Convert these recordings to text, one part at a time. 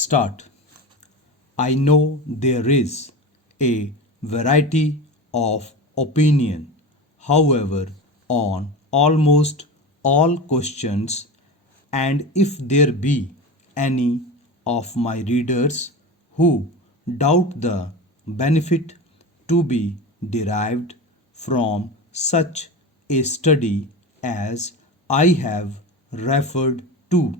Start. I know there is a variety of opinion, however, on almost all questions, and if there be any of my readers who doubt the benefit to be derived from such a study as I have referred to,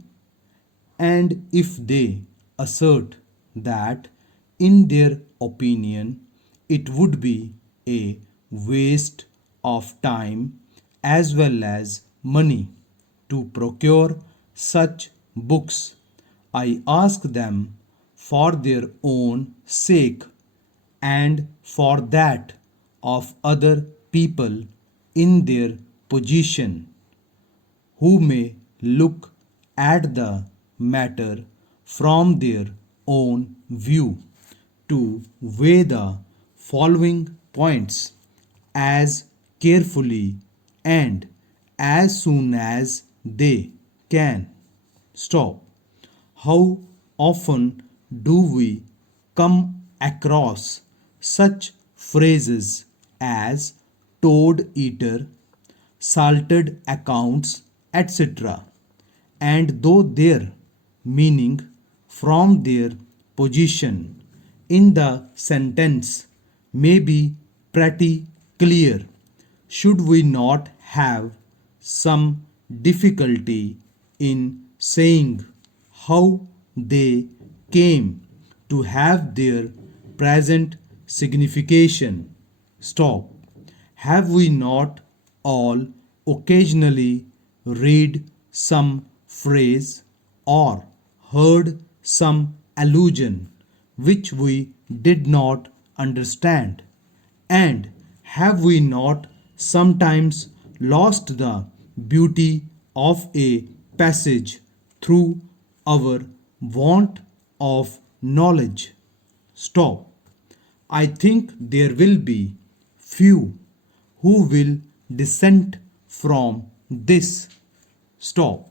and if they assert that, in their opinion, it would be a waste of time as well as money to procure such books, I ask them for their own sake and for that of other people in their position who may look at the matter from their own view to weigh the following points as carefully and as soon as they can. Stop. How often do we come across such phrases as toad eater, salted accounts, etc., and though their meaning from their position in the sentence may be pretty clear, should we not have some difficulty in saying how they came to have their present signification? Stop. Have we not all occasionally read some phrase or heard some allusion which we did not understand? And have we not sometimes lost the beauty of a passage through our want of knowledge? Stop. I think there will be few who will dissent from this. Stop.